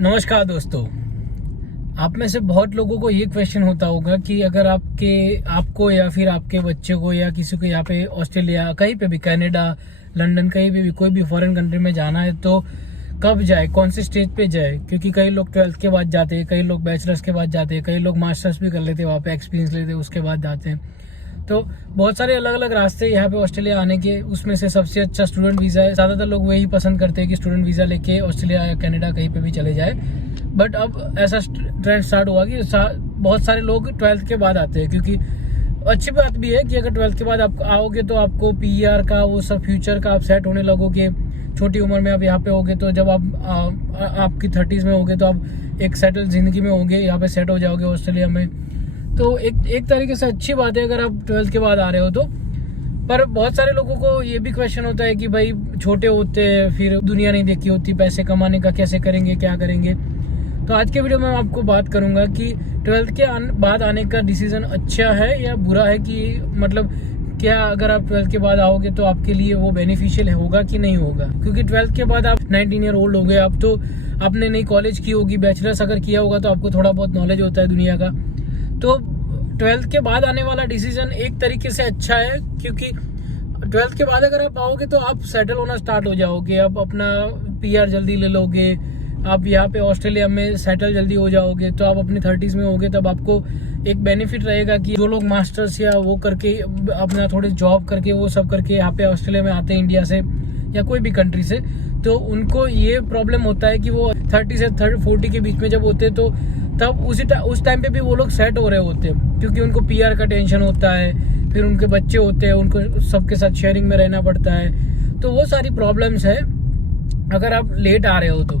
नमस्कार दोस्तों। आप में से बहुत लोगों को ये क्वेश्चन होता होगा कि अगर आपको या फिर आपके बच्चे को या किसी को यहाँ पे ऑस्ट्रेलिया, कहीं पे भी, कनाडा, लंदन, कहीं पे भी कोई भी फॉरेन कंट्री में जाना है तो कब जाए, कौन से स्टेज पे जाए। क्योंकि कई लोग 12th के बाद जाते हैं, कई लोग बैचलर्स के बाद जाते हैं, कई लोग मास्टर्स भी कर लेते हैं, वहाँ पे एक्सपीरियंस लेते हैं, उसके बाद जाते हैं। तो बहुत सारे अलग अलग रास्ते यहाँ पे ऑस्ट्रेलिया आने के। उसमें से सबसे अच्छा स्टूडेंट वीज़ा है। ज़्यादातर लोग वही पसंद करते हैं कि स्टूडेंट वीज़ा लेके ऑस्ट्रेलिया या कनाडा कहीं पे भी चले जाए। बट अब ऐसा ट्रेंड स्टार्ट हुआ कि बहुत सारे लोग 12th के बाद आते हैं। क्योंकि अच्छी बात भी है कि अगर 12th के बाद आप आओगे तो आपको पीआर का वो सब फ्यूचर का आप सेट होने लगोगे। छोटी उम्र में आप यहाँ पे होगे तो जब आप आपकी 30s में होगे तो आप एक सेटल जिंदगी में होगे, यहाँ पे सेट हो जाओगे ऑस्ट्रेलिया में। तो एक तरीके से अच्छी बात है अगर आप 12th के बाद आ रहे हो तो। पर बहुत सारे लोगों को ये भी क्वेश्चन होता है कि भाई छोटे होते हैं, फिर दुनिया नहीं देखी होती, पैसे कमाने का कैसे करेंगे, क्या करेंगे। तो आज के वीडियो में मैं आपको बात करूंगा कि 12th के बाद आने का डिसीजन अच्छा है या बुरा है। कि मतलब क्या अगर आप 12th के बाद आओगे तो आपके लिए वो बेनिफिशियल होगा कि नहीं होगा। क्योंकि 12th के बाद आप 19 ईयर ओल्ड हो गए, आप तो आपने नई कॉलेज की होगी, बैचलर्स अगर किया होगा तो आपको थोड़ा बहुत नॉलेज होता है दुनिया का। तो 12th के बाद आने वाला डिसीजन एक तरीके से अच्छा है। क्योंकि 12th के बाद अगर आप आओगे तो आप सेटल होना स्टार्ट हो जाओगे, आप अपना पीआर जल्दी ले लोगे, आप यहाँ पे ऑस्ट्रेलिया में सेटल जल्दी हो जाओगे। तो आप अपनी 30s में होगे तब आपको एक बेनिफिट रहेगा कि जो लोग मास्टर्स या वो करके अपना थोड़ी जॉब करके वो सब करके यहाँ पे ऑस्ट्रेलिया में आते हैं इंडिया से या कोई भी कंट्री से, तो उनको ये प्रॉब्लम होता है कि वो 30 से 40 के बीच में जब होते हैं तो तब उस टाइम पे भी वो लोग सेट हो रहे होते हैं। क्योंकि उनको पीआर का टेंशन होता है, फिर उनके बच्चे होते हैं, उनको सबके साथ शेयरिंग में रहना पड़ता है। तो वो सारी प्रॉब्लम्स है अगर आप लेट आ रहे हो तो।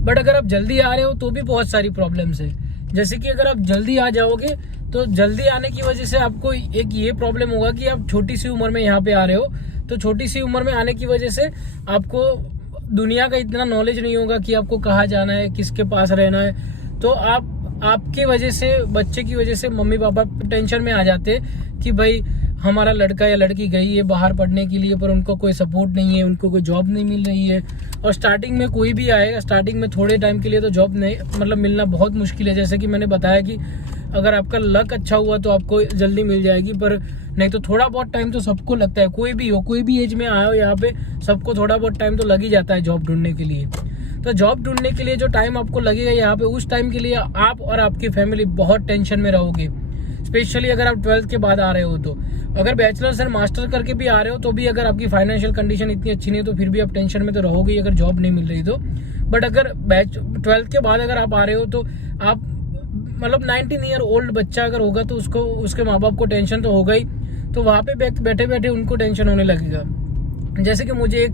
बट अगर आप जल्दी आ रहे हो तो भी बहुत सारी प्रॉब्लम्स है। जैसे कि अगर आप जल्दी आ जाओगे तो जल्दी आने की वजह से आपको एक ये प्रॉब्लम होगा कि आप छोटी सी उम्र में यहाँ पे आ रहे हो। तो छोटी सी उम्र में आने की वजह से आपको दुनिया का इतना नॉलेज नहीं होगा कि आपको कहाँ जाना है, किसके पास रहना है। तो आपकी वजह से, बच्चे की वजह से मम्मी पापा टेंशन में आ जाते हैं कि भाई हमारा लड़का या लड़की गई है बाहर पढ़ने के लिए पर उनको कोई सपोर्ट नहीं है, उनको कोई जॉब नहीं मिल रही है। और स्टार्टिंग में कोई भी आएगा, स्टार्टिंग में थोड़े टाइम के लिए तो जॉब नहीं, मतलब मिलना बहुत मुश्किल है। जैसे कि मैंने बताया कि अगर आपका लक अच्छा हुआ तो आपको जल्दी मिल जाएगी, पर नहीं तो थोड़ा बहुत टाइम तो सबको लगता है। कोई भी हो, कोई भी एज में आया हो यहाँ पे, सबको थोड़ा बहुत टाइम तो लग ही जाता है जॉब ढूंढने के लिए। तो जॉब ढूंढने के लिए जो टाइम आपको लगेगा यहाँ पे, उस टाइम के लिए आप और आपकी फैमिली बहुत टेंशन में रहोगे। स्पेशली अगर आप 12th के बाद आ रहे हो तो। अगर बैचलर्स एंड मास्टर करके भी आ रहे हो तो भी अगर आपकी फाइनेंशियल कंडीशन इतनी अच्छी नहीं है तो फिर भी आप टेंशन में तो रहोगे अगर जॉब नहीं मिल रही तो। बट अगर 12th के बाद अगर आप आ रहे हो तो आप मतलब 19 ईयर ओल्ड बच्चा अगर होगा तो उसको, उसके माँ बाप को टेंशन तो होगा ही। तो वहाँ पे बैठे बैठे उनको टेंशन होने लगेगा। जैसे कि मुझे एक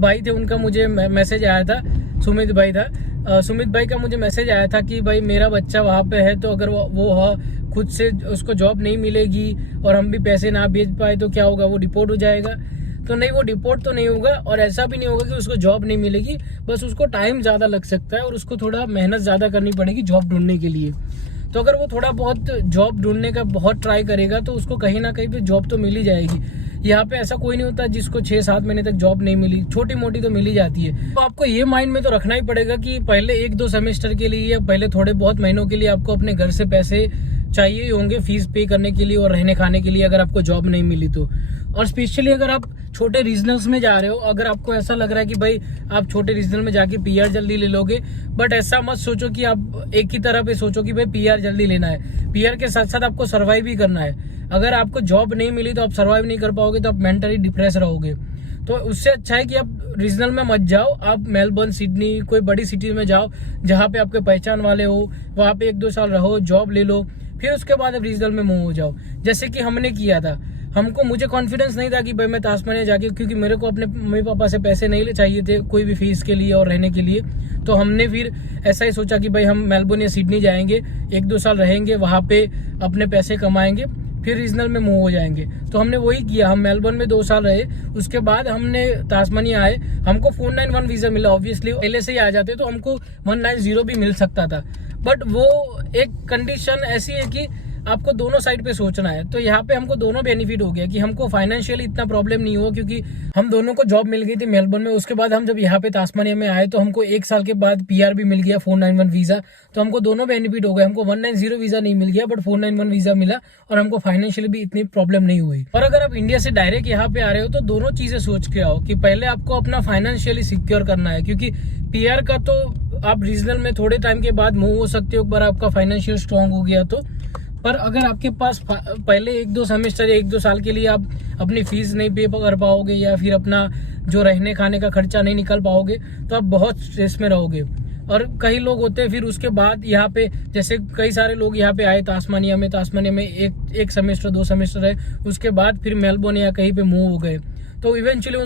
भाई थे, उनका मुझे मैसेज आया था, सुमित भाई था। सुमित भाई का मुझे मैसेज आया था कि भाई मेरा बच्चा वहाँ पे है तो अगर वो खुद से उसको जॉब नहीं मिलेगी और हम भी पैसे ना भेज पाए तो क्या होगा, वो डिपोर्ट हो जाएगा। तो नहीं, वो डिपोर्ट तो नहीं होगा और ऐसा भी नहीं होगा कि उसको जॉब नहीं मिलेगी, बस उसको टाइम ज़्यादा लग सकता है और उसको थोड़ा मेहनत ज़्यादा करनी पड़ेगी जॉब ढूंढने के लिए। तो अगर वो थोड़ा बहुत जॉब ढूंढने का बहुत ट्राई करेगा तो उसको कहीं ना कहीं पे जॉब तो मिल ही जाएगी। यहाँ पे ऐसा कोई नहीं होता जिसको 6-7 महीने तक जॉब नहीं मिली, छोटी मोटी तो मिल ही जाती है। तो आपको ये माइंड में तो रखना ही पड़ेगा कि पहले 1-2 सेमेस्टर के लिए या पहले थोड़े बहुत महीनों के लिए आपको अपने घर से पैसे चाहिए ही होंगे फीस पे करने के लिए और रहने खाने के लिए, अगर आपको जॉब नहीं मिली तो। और स्पेशली अगर आप छोटे रीजनल्स में जा रहे हो, अगर आपको ऐसा लग रहा है कि भाई आप छोटे रीजनल में जाके पीआर जल्दी ले लोगे, बट ऐसा मत सोचो कि आप एक ही तरह पे सोचो कि भाई पीआर जल्दी लेना है। पीआर के साथ साथ आपको सर्वाइव भी करना है। अगर आपको जॉब नहीं मिली तो आप सर्वाइव नहीं कर पाओगे, तो आप मेंटली डिप्रेस रहोगे। तो उससे अच्छा है कि आप रीजनल में मत जाओ, आप मेलबर्न, सिडनी, कोई बड़ी सिटी में जाओ जहाँ पे आपके पहचान वाले हो, वहाँ पे 1-2 साल रहो, जॉब ले लो, फिर उसके बाद आप रीजनल में मूव हो जाओ। जैसे कि हमने किया था। मुझे कॉन्फिडेंस नहीं था कि भाई मैं तास्मानिया जाके, क्योंकि मेरे को अपने मम्मी पापा से पैसे नहीं चाहिए थे कोई भी फीस के लिए और रहने के लिए। तो हमने फिर ऐसा ही सोचा कि भाई हम मेलबर्न या सिडनी जाएंगे, 1-2 साल रहेंगे वहाँ पे, अपने पैसे कमाएंगे, फिर रीजनल में मूव हो जाएंगे। तो हमने वही किया। हम मेलबर्न में 2 साल रहे, उसके बाद हमने तास्मानिया आए। हमको 491 वीजा मिला। ऑब्वियसली पहले से ही आ जाते तो हमको 190 भी मिल सकता था। बट वो एक कंडीशन ऐसी है कि आपको दोनों साइड पे सोचना है। तो यहाँ पे हमको दोनों बेनिफिट हो गया कि हमको फाइनेंशियली इतना प्रॉब्लम नहीं हुआ, क्योंकि हम दोनों को जॉब मिल गई थी मेलबर्न में। उसके बाद हम जब यहाँ पे तास्मानिया में आए तो हमको 1 साल के बाद PR भी मिल गया, 491 वीजा। तो हमको दोनों बेनिफिट हो गए। हमको 190 वीजा नहीं मिल गया, बट 491 वीजा मिला, और हमको फाइनेंशियली भी इतनी प्रॉब्लम नहीं हुई। और अगर आप इंडिया से डायरेक्ट यहाँ पे आ रहे हो तो दोनों चीजें सोच के आओ कि पहले आपको अपना फाइनेंशियली सिक्योर करना है, क्योंकि PR का तो आप रीजनल में थोड़े टाइम के बाद मूव हो सकते हो, एक बार आपका फाइनेंशियल स्ट्रांग हो गया तो। पर अगर आपके पास पहले 1-2 सेमेस्टर या 1-2 साल के लिए आप अपनी फीस नहीं पे कर पाओगे, या फिर अपना जो रहने खाने का खर्चा नहीं निकाल पाओगे, तो आप बहुत स्ट्रेस में रहोगे। और कई लोग होते हैं फिर उसके बाद यहाँ पे, जैसे कई सारे लोग यहाँ पे आए तास्मानिया में एक सेमेस्टर 2 सेमेस्टर है, उसके बाद फिर मेलबोर्न या कहीं पे मूव हो गए। तो इवेंचुअली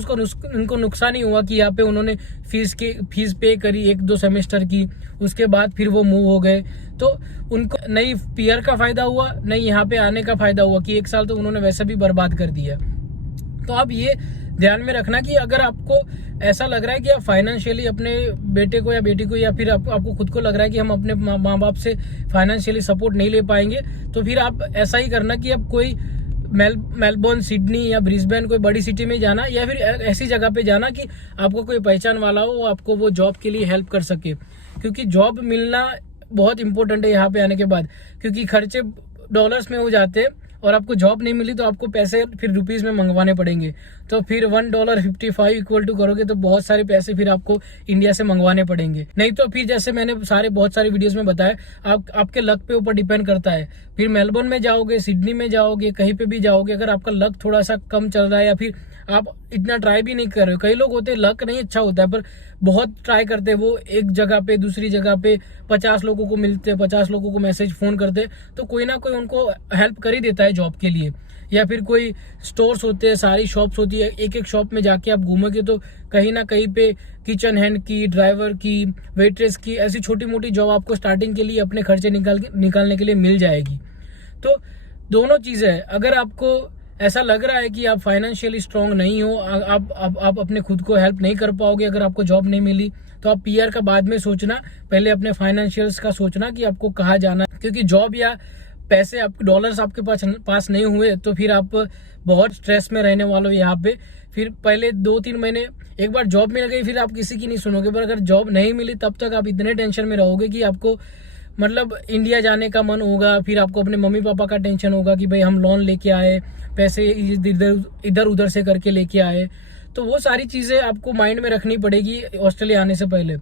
उनको नुकसान ही हुआ कि यहाँ पे उन्होंने फीस पे करी 1-2 सेमेस्टर की, उसके बाद फिर वो मूव हो गए। तो उनको नहीं PR का फायदा हुआ, नहीं यहाँ पे आने का फायदा हुआ, कि 1 साल तो उन्होंने वैसे भी बर्बाद कर दिया। तो आप ये ध्यान में रखना कि अगर आपको ऐसा लग रहा है कि आप फाइनेंशियली अपने बेटे को या बेटी को, या फिर आपको खुद को लग रहा है कि हम अपने माँ बाप से फाइनेंशियली सपोर्ट नहीं ले पाएंगे, तो फिर आप ऐसा ही करना कि अब कोई मेलबोर्न, सिडनी या ब्रिस्बेन, कोई बड़ी सिटी में जाना, या फिर ऐसी जगह पे जाना कि आपको कोई पहचान वाला हो, आपको वो जॉब के लिए हेल्प कर सके। क्योंकि जॉब मिलना बहुत इंपॉर्टेंट है यहाँ पे आने के बाद, क्योंकि खर्चे डॉलर्स में हो जाते हैं, और आपको जॉब नहीं मिली तो आपको पैसे फिर रुपीस में मंगवाने पड़ेंगे। तो फिर $1.55 इक्वल टू करोगे तो बहुत सारे पैसे फिर आपको इंडिया से मंगवाने पड़ेंगे। नहीं तो फिर जैसे मैंने बहुत सारे वीडियोस में बताया, आपके लक पे ऊपर डिपेंड करता है। फिर मेलबोर्न में जाओगे, सिडनी में जाओगे, कहीं पे भी जाओगे, अगर आपका लक थोड़ा सा कम चल रहा है, या फिर आप इतना ट्राई भी नहीं कर रहे हो। कई लोग होते हैं लक नहीं अच्छा होता है, पर बहुत ट्राई करते हैं, वो एक जगह पे दूसरी जगह पे 50 लोगों को मिलते हैं, 50 लोगों को मैसेज फोन करते, तो कोई ना कोई उनको हेल्प कर ही देता है जॉब के लिए। या फिर कोई स्टोर्स होते हैं, सारी शॉप्स होती है, एक शॉप में जाके आप घूमोगे तो कहीं ना कहीं पे किचन हैंड की, ड्राइवर की, वेट्रेस की, ऐसी छोटी मोटी जॉब आपको स्टार्टिंग के लिए अपने खर्चे निकालने के लिए मिल जाएगी। तो दोनों चीजें हैं। अगर आपको ऐसा लग रहा है कि आप फाइनेंशियली स्ट्रांग नहीं हो, आप अपने खुद को हेल्प नहीं कर पाओगे, अगर आपको जॉब नहीं मिली, तो आप PR का बाद में सोचना, पहले अपने फाइनेंशियल्स का सोचना कि आपको कहाँ जाना है। क्योंकि जॉब या पैसे, आपके डॉलर्स आपके पास नहीं हुए तो फिर आप बहुत स्ट्रेस में रहने वाले हो यहाँ पे। फिर पहले 2-3 महीने, एक बार जॉब मिल गई फिर आप किसी की नहीं सुनोगे, पर अगर जॉब नहीं मिली तब तक आप इतने टेंशन में रहोगे कि आपको मतलब इंडिया जाने का मन होगा। फिर आपको अपने मम्मी पापा का टेंशन होगा कि भाई हम लोन लेके आए, पैसे इधर उधर से करके लेके आए। तो वो सारी चीजें आपको माइंड में रखनी पड़ेगी ऑस्ट्रेलिया आने से पहले।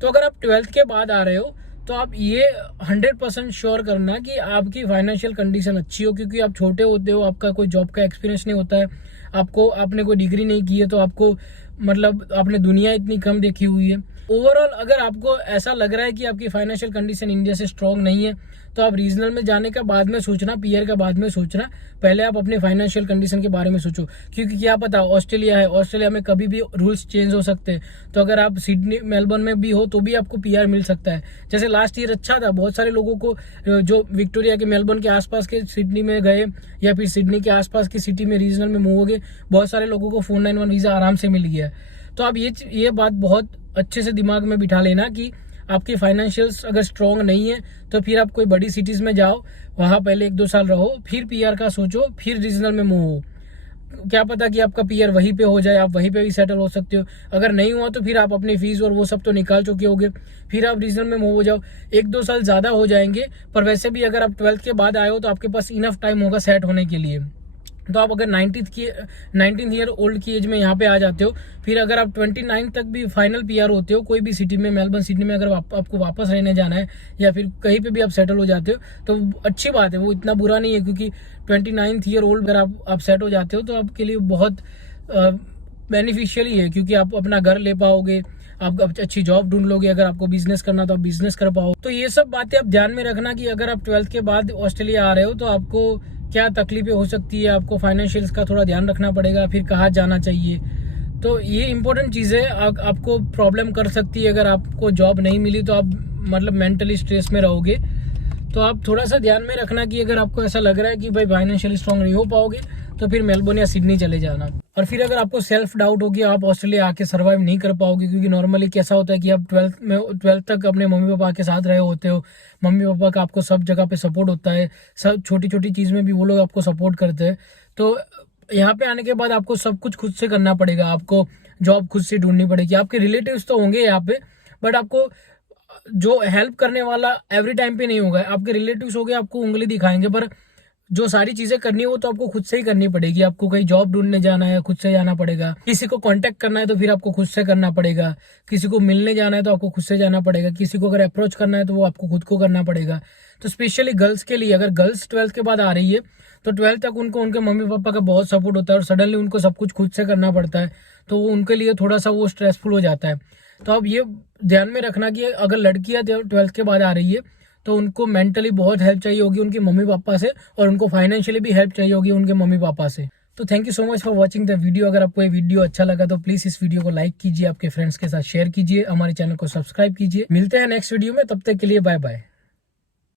तो अगर आप 12th के बाद आ रहे हो तो आप ये 100% श्योर करना कि आपकी फाइनेंशियल कंडीशन अच्छी हो, क्योंकि आप छोटे होते हो, आपका कोई जॉब का एक्सपीरियंस नहीं होता है, आपने कोई डिग्री नहीं की है, तो आपको मतलब आपने दुनिया इतनी कम देखी हुई है। ओवरऑल अगर आपको ऐसा लग रहा है कि आपकी फाइनेंशियल कंडीशन इंडिया से स्ट्रांग नहीं है, तो आप रीजनल में जाने का बाद में सोचना, PR का बाद में सोचना, पहले आप अपने फाइनेंशियल कंडीशन के बारे में सोचो। क्योंकि क्या पता, ऑस्ट्रेलिया है, ऑस्ट्रेलिया में कभी भी रूल्स चेंज हो सकते हैं। तो अगर आप सिडनी मेलबर्न में भी हो तो भी आपको PR मिल सकता है। जैसे लास्ट ईयर अच्छा था, बहुत सारे लोगों को जो विक्टोरिया के, मेलबर्न के आसपास के सिडनी में गए, या फिर सिडनी के आसपास की सिटी में रीजनल में मूव हो गए, बहुत सारे लोगों को 491 वीजा आराम से मिल गया। तो आप ये बात बहुत अच्छे से दिमाग में बिठा लेना कि आपकी फाइनेंशियल्स अगर स्ट्रांग नहीं है तो फिर आप कोई बड़ी सिटीज में जाओ, वहां पहले 1-2 साल रहो, फिर PR का सोचो, फिर रीजनल में मूव हो। क्या पता कि आपका PR वहीं पे हो जाए, आप वहीं पे भी सेटल हो सकते हो। अगर नहीं हुआ तो फिर आप अपनी फीस और वो सब तो निकाल चुके होगे, फिर आप रीजनल में मूव हो जाओ। 1-2 साल ज्यादा हो जाएंगे, पर वैसे भी अगर आप 12th के बाद आए हो तो आपके पास इनफ टाइम होगा सेट होने के लिए। तो आप अगर 19 ईयर ओल्ड की एज में यहाँ पे आ जाते हो, फिर अगर आप 29 तक भी फाइनल PR होते हो कोई भी सिटी में, मेलबर्न, सिडनी में, अगर आपको वापस रहने जाना है या फिर कहीं पे भी आप सेटल हो जाते हो तो अच्छी बात है, वो इतना बुरा नहीं है। क्योंकि 29 ईयर ओल्ड अगर आप सेट हो जाते हो तो आपके लिए बहुत बेनिफिशियल ही है, क्योंकि आप अपना घर ले पाओगे, आप अच्छी जॉब ढूंढ लोगे, अगर आपको बिजनेस करना तो आप बिजनेस कर पाओ। तो ये सब बातें आप ध्यान में रखना कि अगर आप 12th के बाद ऑस्ट्रेलिया आ रहे हो तो आपको क्या तकलीफें हो सकती है, आपको फाइनेंशियल्स का थोड़ा ध्यान रखना पड़ेगा, फिर कहाँ जाना चाहिए। तो ये इंपॉर्टेंट चीज़ है, आपको प्रॉब्लम कर सकती है। अगर आपको जॉब नहीं मिली तो आप मतलब मेंटली स्ट्रेस में रहोगे। तो आप थोड़ा सा ध्यान में रखना कि अगर आपको ऐसा लग रहा है कि भाई फाइनेंशियली स्ट्रांग नहीं हो पाओगे तो फिर मेलबोर्न या सिडनी चले जाना। और फिर अगर आपको सेल्फ डाउट हो कि आप ऑस्ट्रेलिया आके सर्वाइव नहीं कर पाओगे, क्योंकि नॉर्मली कैसा होता है कि आप 12th तक अपने मम्मी पापा के साथ रहे होते हो, मम्मी पापा का आपको सब जगह पे सपोर्ट होता है, सब छोटी छोटी चीज़ में भी वो लोग आपको सपोर्ट करते हैं। तो यहाँ पे आने के बाद आपको सब कुछ खुद से करना पड़ेगा, आपको जॉब खुद से ढूंढनी पड़ेगी। आपके रिलेटिव्स तो होंगे यहाँ पे, बट आपको जो हेल्प करने वाला एवरी टाइम पे नहीं होगा। आपके रिलेटिव्स हो गए, आपको उंगली दिखाएंगे, पर जो सारी चीजें करनी है वो तो आपको खुद से ही करनी पड़ेगी। आपको कहीं जॉब ढूंढने जाना है, खुद से जाना पड़ेगा। किसी को कांटेक्ट करना है तो फिर आपको खुद से करना पड़ेगा। किसी को मिलने जाना है तो आपको खुद से जाना पड़ेगा। किसी को अगर अप्रोच करना है तो वो आपको खुद को करना पड़ेगा। तो स्पेशली गर्ल्स के लिए, अगर गर्ल्स 12th के बाद आ रही है तो 12th तक उनको उनके मम्मी पापा का बहुत सपोर्ट होता है, और सडनली उनको सब कुछ खुद से करना पड़ता है, तो वो उनके लिए थोड़ा सा वो स्ट्रेसफुल हो जाता है। तो अब ये ध्यान में रखना कि अगर लड़कियां 12th के बाद आ रही है तो उनको मेंटली बहुत हेल्प चाहिए होगी उनके मम्मी पापा से, और उनको फाइनेंशियली भी हेल्प चाहिए होगी उनके मम्मी पापा से। तो thank you so much for watching the video. अगर आपको ये वीडियो अच्छा लगा तो प्लीज इस वीडियो को लाइक कीजिए, आपके फ्रेंड्स के साथ शेयर कीजिए, हमारे चैनल को सब्सक्राइब कीजिए। मिलते हैं नेक्स्ट वीडियो में, तब तक के लिए बाय बाय।